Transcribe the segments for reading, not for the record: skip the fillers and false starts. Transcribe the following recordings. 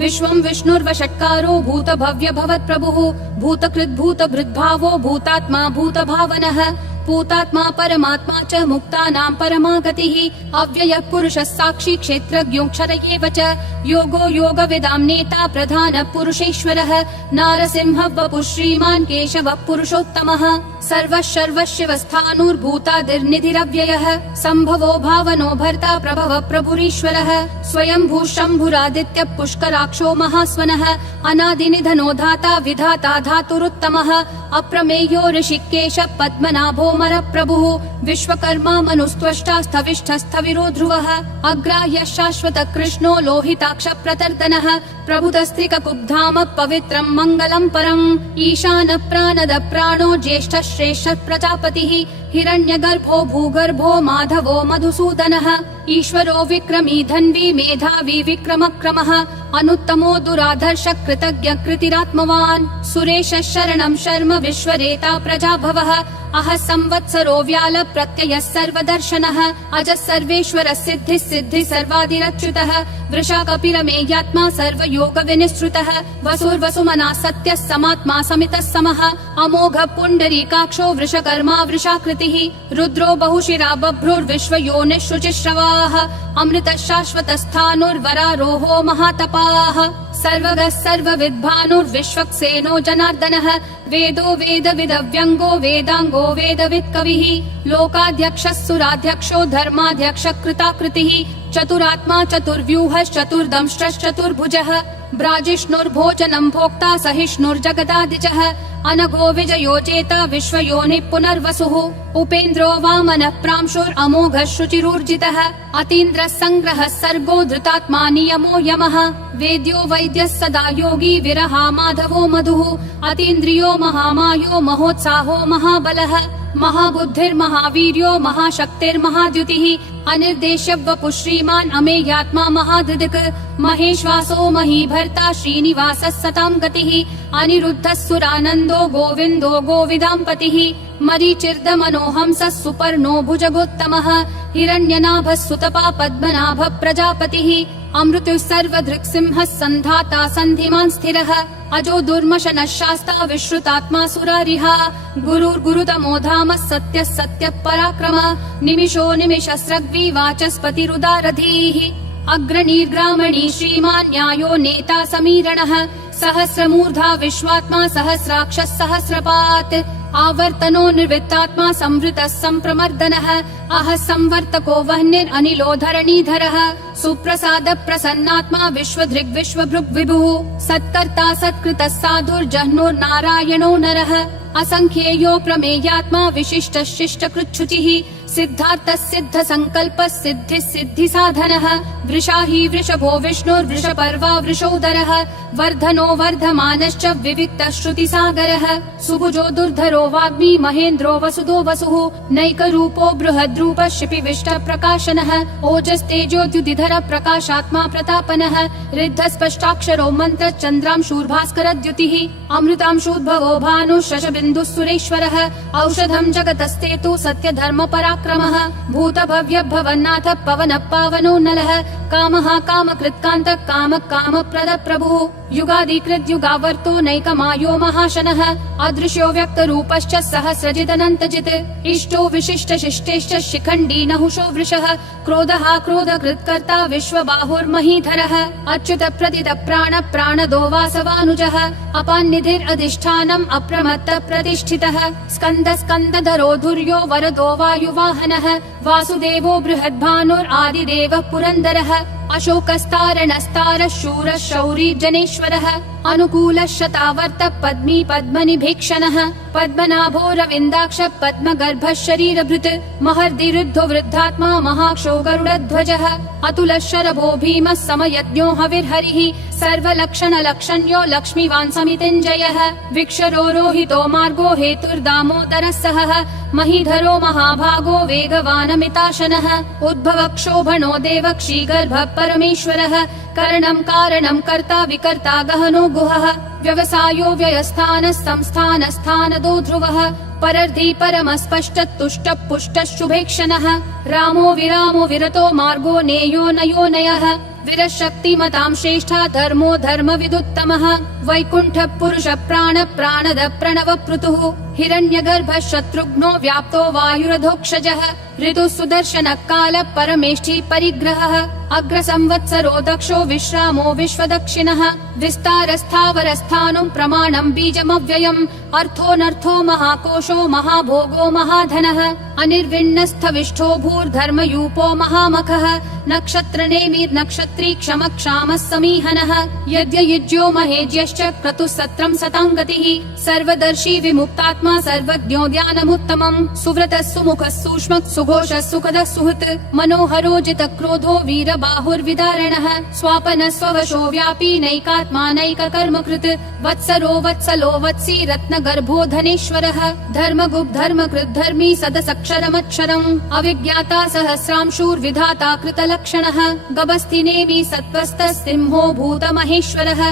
विश्वं विष्णुर्वषट्कारो भूतभव्य भवत्प्रभुः भूतकृद्भूतभृद्भावो भूतात्मा भूतभावनः भूतात्मा परमात्मा च मुक्तानां परमा गतिः अव्ययः पुरुषः साक्षी क्षेत्रज्ञोऽक्षर एव च योगो योगविदां नेता प्रधानः पुरुषेश्वरः नारसिंहः वपुः श्रीमान् केशवः पुरुषोत्तमः सर्वः सर्वशिवस्थाणुर्भूतादिर्निधिरव्ययः सम्भवो भावनो भर्ता प्रभवः प्रभुरीश्वरः स्वयंभू शम्भुरादित्यः पुष्कराक्षो महास्वनः अनादिनिधनो धाता विधाता धातुरुत्तमः अप्रमेयो ऋषिकेश पद्मनाभो प्रभुः विश्वकर्मा मनुस्त्वष्टा स्थविष्ठस्थविरो ध्रुवः अग्राह्यः शाश्वत कृष्णो लोहिताक्ष प्रतर्दनः प्रभुतस्त्रिककुब्धाम पवित्रं मङ्गलं परम् ईशानः प्राणद प्राणो ज्येष्ठः श्रेष्ठः प्रजापतिः हिरण्यगर्भो भूगर्भो माधवो मधुसूदनः ईश्वरो विक्रमी धन्वी मेधावी विक्रमक्रमः अनुत्तमो दुराधर्ष कृतज्ञ कृतिरात्मवान् सुरेशः शरणं शर्म विश्वरेता प्रजाभवः अह संवत्सरो व्याल प्रत्ययः सर्वदर्शनः अजः सर्वेश्वरः सिद्धिः सिद्धिः सर्वादिरच्युतः वृषा कपिलमेयात्मा सर्वयोग विनिसृतः वसुर्वसुमना सत्यः समात्मा समितः समः अमोघ पुण्डरीकाक्षो वृषकर्मा वृषाकृतिः रुद्रो बहुशिरा बभ्रुर्विश्वयोनिः शुचिश्रवाः अमृतः शाश्वतस्थाणुर्वरारोहो महातपाः सर्वगः सर्वविद्भानुर्विश्वक्सेनो जनार्दनः वेदो वेदविदव्यङ्गो वेदाङ्गो वेदवित् कविः लोकाध्यक्षः सुराध्यक्षो धर्माध्यक्षः कृताकृतिः चतुरात्मा चतुर्व्यूहश्चतुर्दंष्ट्रश्चतुर्भुजः ब्राजिष्णुर्भोजनं भोक्ता सहिष्णुर्जगदादिजः अनघो विजयो जेता विश्वयोनिः पुनर्वसुः उपेन्द्रो वामनः प्रांशुरमोघः शुचिरूर्जितः अतीन्द्रः सङ्ग्रहः सर्गो धृतात्मा नियमो यमः वेद्यो वैद्यः सदा योगी विरहा माधवो मधुः अतीन्द्रियो महामायो महोत्साहो महाबलः महाबुद्धिर्महावीर्यो महाशक्तिर्महाद्युतिः अनिर्देश्य वपुः श्रीमान् अमेयात्मा महाधृदिक् महेश्वासो महीभर्ता श्रीनिवासः सतां गतिः अनिरुद्धः सुरानन्दो गोविन्दो गोविदाम्पतिः मरीचिर्दमनोहंसः सुपर्णो भुजगोत्तमः हिरण्यनाभः सुतपा पद्मनाभः प्रजापतिः अमृतुः सर्वधृक्सिंहः सन्धाता सन्धिमान् स्थिरः अजो दुर्मशनः शास्ता विश्रुतात्मा सुरारिः गुरुर्गुरुतमो धामः सत्यः सत्यः पराक्रमः निमिषो निमिषस्रग्वी वाचस्पतिरुदारधीः अग्रणीर्ग्रामणी श्रीमान् न्यायो नेता समीरणः सहस्रमूर्धा विश्वात्मा सहस्राक्षः सहस्रपात् आवर्तनो निर्वृत्तात्मा संवृतः सम्प्रमर्दनः अह संवर्तको वह्निरनिलो धरणीधरः सुप्रसाद प्रसन्नात्मा विश्वधृग् विश्वभृग् विभुः सत्कर्ता सत्कृतः साधुर्जह्नुर्नारायणो नरः असंख्येयो प्रमेयात्मा विशिष्टः शिष्टकृच्छुचिः सिद्धार्थः सिद्ध संकल्पः सिद्धिः सिद्धि साधनः वृषाही वृषभो विष्णुर्वृषपर्वा वृषोदरः वर्धनो वर्धमानश्च विविक्तः श्रुतिसागरः सुभुजो दुर्धरो वाग्मी महेन्द्रो वसुदो वसुः नैकरूपो बृहद्रूपः शिपिविष्ट प्रकाशनः ओजस्तेजोद्युतिधर प्रकाशात्मा प्रतापनः ऋद्धस्पष्टाक्षरो मन्त्र चन्द्रांशूर्भास्करद्युतिः अमृतांशूद्भवो भानुः शशबिन्दुः सुरेश्वरः औषधं जगतस्तेतु सत्यधर्म पराक्रमः भूतभव्य भवन्नाथ पवनः पावनो नलः कामः कामकृत्कान्तः कामः कामप्रद प्रभुः युगादिकृत् युगावर्तो नैकमायो महाशनः अदृश्यो व्यक्तरूपश्च सहस्रजिदनन्तजित् इष्टो विशिष्ट शिष्टेश्च शिखण्डी नहुषो वृषः क्रोधः क्रोधकृत्कर्ता विश्वबाहुर्महीधरः अच्युत प्रदित प्राण प्राणदो वासवानुजः अपान्निधिरधिष्ठानम् अप्रमत्त प्रतिष्ठितः स्कन्द स्कन्दधरो धुर्यो वरदो वायुवाहनः वासुदेवो बृहद्भानुरादिदेवः पुरन्दरः अशोकस्तारणस्तारः शूरः शौरी जनेश्वरः अनुकूलः शतावर्त पद्मी पद्मनिभीक्षणः पद्मनाभो रविन्दाक्ष पद्मगर्भः शरीरभृत् महर्दिरुद्धो वृद्धात्मा महाक्षो गरुडध्वजः अतुलः शरभो भीमः समयज्ञो हविर्हरिः सर्वलक्षणलक्षण्यो लक्ष्मीवान् समितिञ्जयः विक्षरो रोहितो मार्गो हेतुर्दामोदरः सहः महीधरो महाभागो वेगवानमिताशनः उद्भव क्षोभणो देवक्षीगर्भः परमेश्वरः करणं कारणं कर्ता विकर्ता गहनो गुहः व्यवसायो व्ययस्थानः संस्थानस्थानदो ध्रुवः परर्धि परमस्पष्टतुष्ट पुष्ट शुभेक्षणः रामो विरामो विरतो मार्गो नेयो नयो नयः विरशक्तिमतां श्रेष्ठा धर्मो धर्म विदुत्तमः वैकुण्ठ पुरुष प्राण प्राणद प्रणव पृथुः हिरण्यगर्भ शत्रुघ्नो व्याप्तो वायुरधोक्षजः ऋतु सुदर्शन काल परमेष्ठी परिग्रहः अग्र संवत्सरो दक्षो विश्रामो विश्वदक्षिणः विस्तारस्थावरस्थानं प्रमाणं बीजमव्ययम् अर्थोऽनर्थो महाकोशो महाभोगो महाधनः अनिर्विण्णस्थविष्ठो भूर्धर्मयूपो महामखः नक्षत्रनेमिर्नक्षत्री क्षमक्षामः समीहनः यद्ययुज्यो महेज्यश्च क्रतुः सत्रं सताङ्गतिः सर्वदर्शी विमुक्तात्मा सर्वज्ञो ध्यानमुत्तमम् सुव्रतः सुमुखः सूक्ष्मः सुघोषः सुखदः सुहृत् मनोहरो जितक्रोधो वीरबाहुर्विदारणः स्वापनः स्ववशो व्यापी नैकात्मा नैककर्मकृत् वत्सरो वत्सलो वत्सी रत्नगर्भो धनेश्वरः धर्मगुप् धर्मकृत् धर्मी सदसक्षरमक्षरम् अविज्ञाता सहस्रांशूर्विधाता कृतलक्षणः गभस्तिनेमि सत्त्वस्तः सिंहो भूतमहेश्वरः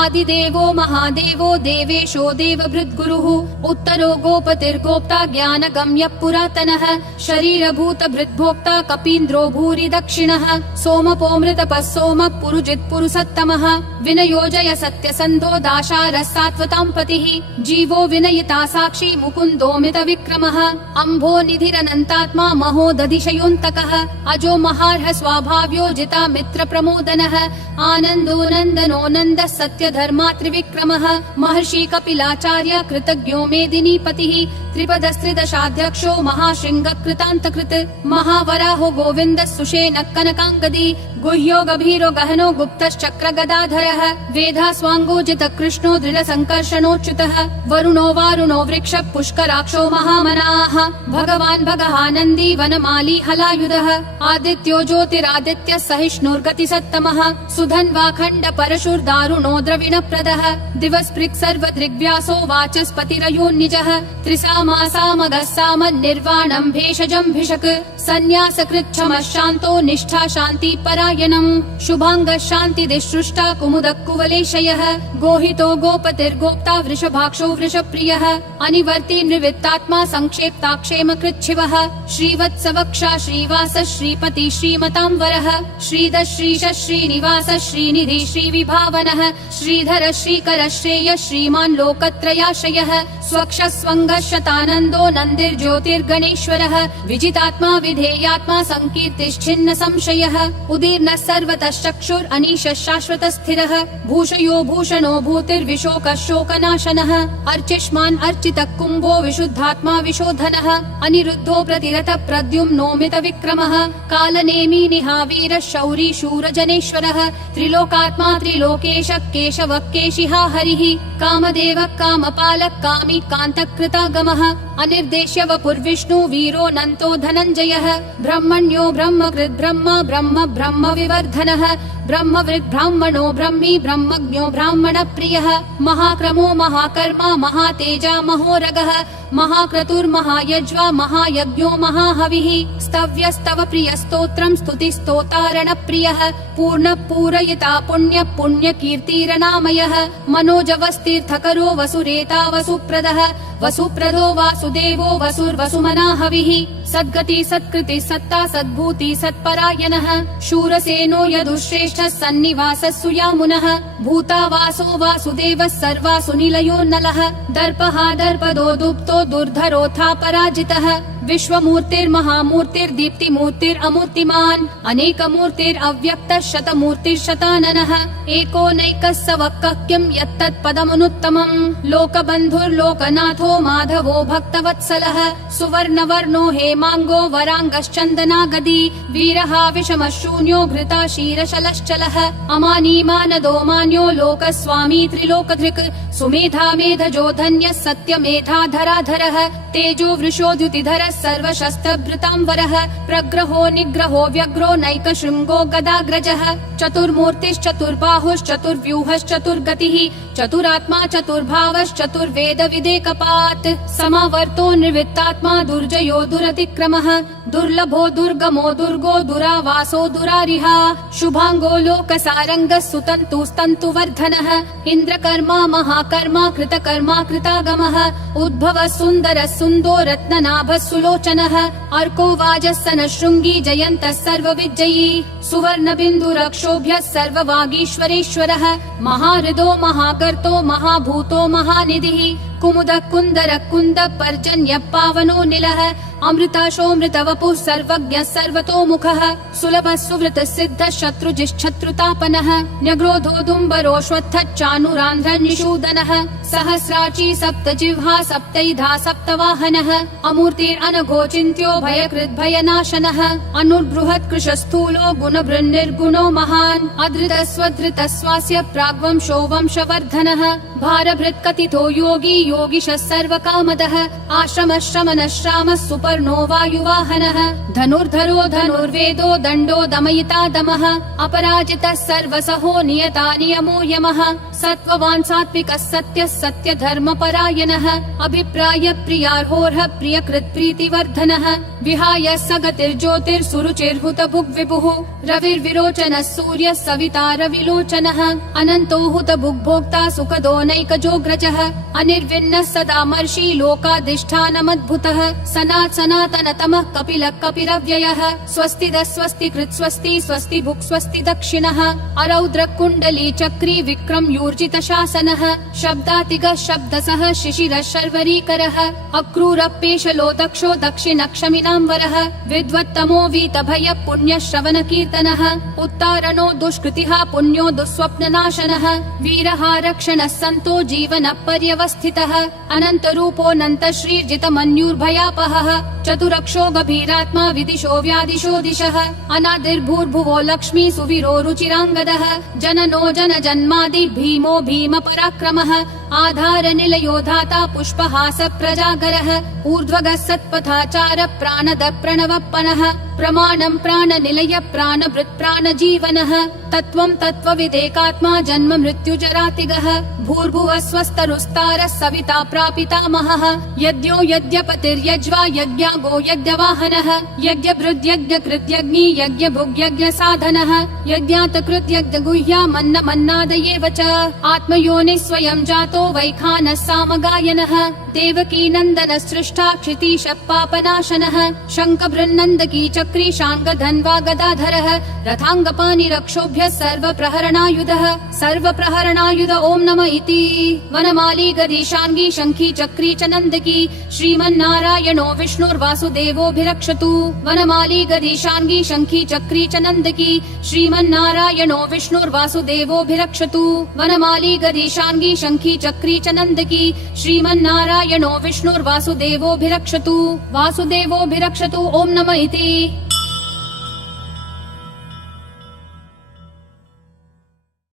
आदिदेवो महादेवो देवेशो देवभृद्गुरुः उत्तरो गोपतिर्गोप्ता ज्ञानगम्यः पुरातनः शरीरभूतभृद्भोक्ता कपीन्द्रो भूरि दक्षिणः सोमपोऽमृतपः सोमः पुरुजित् पुरुषोत्तमः विनयोजय सत्यसन्धो दाशारः सात्वतां पतिः जीवो विनयिता साक्षी मुकुन्दोमित विक्रमः अम्भो निधिरनन्तात्मा महोदधिशयोऽन्तकः अजो महार्ह स्वाभाव्यो जिता मित्र प्रमोदनः आनन्दो नन्दनो नन्दः सत्यधर्मा त्रिविक्रमः महर्षि कपिलाचार्य कृतज्ञो मेदिनीपतिः त्रिपदस्त्रिदशाध्यक्षो महाशृङ्ग कृतान्तकृत् महावराहो गोविन्दः सुषेण कनकाङ्गदी गुह्यो गभीरो गहनो गुप्तश्चक्र गदाधरः वेधास्वाङ्गोजित कृष्णो दृढ संकर्षणोच्युतः वरुणो वारुणो वृक्ष पुष्कराक्षो महामनाः भगवान् भगहानन्दी वनमाली हलायुधः आदित्यो ज्योतिरादित्य सहिष्णुर्गति सत्तमः सुधन्वाखण्ड परशुर्दारुणो द्रविणप्रदः दिवस्पृक् सर्वदृग्व्यासो वाचस्पतिरयोन्निजः त्रिसामासामगः सामन्निर्वाणं भेषजं भिषक् सन्न्यासकृच्छमः शान्तो निष्ठा शान्ति परायणम् शुभाङ्गः शान्तिदिसृष्टा कुमुदः कुवलेशयः गोहितो गोपतिर्गोप्ता वृषभाक्षो वृषप्रियः अनिवर्ति निवृत्तात्मा संक्षेप्ताक्षेम कृच्छिवः श्रीवत्सवक्षा श्रीवास श्रीपति श्रीमतां वरः श्रीधर श्रीश श्रीनिवास श्रीनिधि श्रीविभावनः श्रीधर श्रीकर श्रेय श्रीमान् लोकत्रयाश्रयः स्वक्ष स्वङ्गः शतानन्दो नन्दिर्ज्योतिर्गणेश्वरः विजितात्मा विधेयात्मा संकीर्तिश्छिन्न संशयः उदीर्णः सर्वतः चक्षुर् अनीशः शाश्वतः स्थिरः भूषयो भूषणो भूतिर्विशोकः शोकनाशनः अर्चिष्मान् अर्चितः कुम्भो विशुद्धात्मा विशोधनः अनिरुद्धो प्रतिरथ प्रद्युम्नोमित विक्रमः कालनेमी निहावीरः शौरी शूरजनेश्वरः त्रिलोकात्मा त्रिलोकेश केशवः केशिहा हरिः कामदेवः कामपालः कामी कान्तकृतागमः अनिर्देश्य वपुर्विष्णु वीरो नन्तो धनञ्जयः ब्रह्मण्यो ब्रह्मकृद् ब्रह्म ब्रह्म ब्रह्म विवर्धनः ब्रह्मवृद् ब्राह्मणो ब्रह्मी ब्रह्मज्ञो ब्राह्मण प्रियः महाक्रमो महाकर्मा महातेजा महोरगः महाक्रतुर्महायज्वा महायज्ञो महाहविः स्तव्यस्तव प्रियस्तोत्रम् स्तुतिस्तोतारण प्रियः पूर्ण पूरयिता पुण्य पुण्य कीर्तिरनामयः मनोजवस्तीर्थकरो वसुरेता वसुप्रदः वसुप्रदो वासुदेवो वसुर्वसुमना हविः सद्गति सत्कृति सत्ता सद्भूति सत्परायणः शूरसेनो यदुश्रेष्ठः सन्निवासः सुयामुनः भूतावासो वासुदेवः सर्वासु निलयो नलः दर्पः दर्पदो दुप्तो दुर्धरोऽथा पराजितः विश्वमूर्तिर्महामूर्तिर्दीप्तिमूर्तिरमूर्तिमान् अनेकमूर्तिरव्यक्तः शतमूर्तिर्शताननः एकोनैकः स वक्कः किं यत्तत्पदमनुत्तमम् लोकबन्धुर्लोकनाथो माधवो भक्तवत्सलः सुवर्णवर्णो हेमाङ्गो वराङ्गश्चन्दनागदी वीरः विषमः शून्यो घृता क्षीरशलश्चलः अमानी मानदो मान्यो लोकस्वामी त्रिलोकधृक् सुमेधा मेधजो धन्यः सत्यमेधाधराधरः तेजो वृषोद्युतिधरः सर्वशस्त्रभृतांबरः प्रग्रहो निग्रहो व्यग्रो नैकशृङ्गो गदाग्रजः चतुर्मूर्तिश्चतुर्बाहुश्चतुर्व्यूहश्चतुर्गतिः चतुरात्मा चतुर्भावश्चतुर्वेदविदेकपात् समावर्तो निर्वृत्तात्मा दुर्जयो दुरतिक्रमः दुर्लभो दुर्गमो दुर्गो दुरावासो दुरारिहा शुभांगो लोकसारङ्गः सुतन्तुस्तन्तुवर्धनः इन्द्रकर्मा महाकर्मा कृतकर्मा कृतागमः उद्भवः सुन्दरः सुन्दो रत्ननाभः सुलोचनः अर्को वाजस्सनः शृङ्गी जयन्तः सर्वविजयी सुवर्णबिन्दुरक्षोभ्यः सर्ववागीश्वरेश्वरः महाहृदो महाकर्तो महाभूतो महानिधिः कुमुदः कुन्दरः कुन्दः पर्जन्यः पावनो निलः अमृताशोऽमृतवपुः सर्वज्ञः सर्वतोमुखः सुलभः सुवृतः सिद्धः शत्रुजिश्शत्रुतापनः न्यग्रोधोदुम्बरोऽश्वत्थः चाणूरान्ध्रः निषूदनः सहस्राची सप्तजिह्वा सप्तैधा सप्तवाहनः अमूर्तिरनघोचिन्त्यो भयकृद्भयनाशनः अनुर्बृहत्कृशस्थूलो गुणभृन्निर्गुणो महान् अधृतः स्वास्य प्राग्वंशो वंशवर्धनः भारभृत्कथितो योगी योगिशः सर्वकामदः आश्रमः श्रमणः श्रामः सुपर्णो वायुवाहनः धनुर्धरो धनुर्वेदो दण्डो दमयिता दमः अपराजितः सर्वसहो नियता नियमो यमः सत्त्ववान् सात्विकः सत्यः सत्यधर्मपरायणः अभिप्राय प्रियार्होर्ह प्रियकृत् प्रीतिवर्धनः विहाय सगतिर्ज्योतिर्सुरुचिर्हुतभुग्विभुः रविर्विरोचनः सूर्यः सविता रविलोचनः अनन्तो हुतभुग्भोक्ता सुखदो नैकजोग्रजः अनिर्विण्णः सदामर्षि लोकाधिष्ठानमद्भुतः सनातनतमः कपिलः कपिरव्ययः स्वस्तिदः स्वस्तिकृत् स्वस्ति स्वस्ति भुक् स्वस्ति दक्षिणः अरौद्रः कुण्डली चक्री विक्रम यूर्जित शासनः शब्दातिगः शब्दसः शिशिरः शर्वरीकरः अक्रूरपेशलो दक्षो दक्षिणक्षमिनाम्बरः विद्वत्तमो वीतभयः पुण्यः श्रवणकीर्तनः उत्तारणो दुष्कृतिः पुण्यो दुःस्वप्ननाशनः वीरः रक्षणः सन्तो जीवनः पर्यवस्थितः अनन्तरूपोऽनन्तः श्रीर्जितमन्युर्भयापहः चतुरक्षो गभीरात्मा विदिशो व्यादिशो दिशः अनादिर्भूर्भुवो लक्ष्मी सुवीरो रुचिराङ्गदः जननो जनजन्मादि भीमो भीमपराक्रमः आधारनिलयो धाता पुष्पहास प्रजागरः ऊर्ध्वगः सत्पथाचार प्राणद प्रणवप्पनः प्रमाणं प्राणनिलय प्राणभृत् प्राणजीवनः तत्त्वं तत्त्वविदेकात्मा जन्म मृत्युजरातिगः भूर्भुवः स्वस्तरुस्तारः सविता प्रापितामहः यज्ञो यज्ञपतिर्यज्वा यज्ञागो यज्ञवाहनः यज्ञभृद्यज्ञकृत्यग्नि यज्ञभुग्यज्ञसाधनः यज्ञातकृत्यज्ञगुह्यामन्नमन्नादयेव च आत्मयोनिः स्वयं जातो वैखानः सामगायनः देवकी नन्दनः सृष्टा क्षितीशः पापनाशनः शङ्खबृन्नन्दकी चक्री शाङ्गधन्वा गदाधरः रथाङ्गपाणिरक्षोभ्यः सर्वप्रहरणायुध ॐ नमः इति वनमाली गदीशाङ्गी शङ्खी चक्री च नन्दकी श्रीमन्नारायणो विष्णुर्वासुदेवोऽभिरक्षतु वनमाली गदीशाङ्गी शङ्खी चक्री च नन्दकी श्रीमन्नारायणो विष्णुर्वासुदेवोऽभिरक्षतु वनमाली गदीशाङ्गी शङ्खी चक्री च नन्दकी श्रीमन्नारायणो विष्णुर्वासुदेवोऽभिरक्षतु वासुदेवोऽभिरक्षतु ॐ नमः इति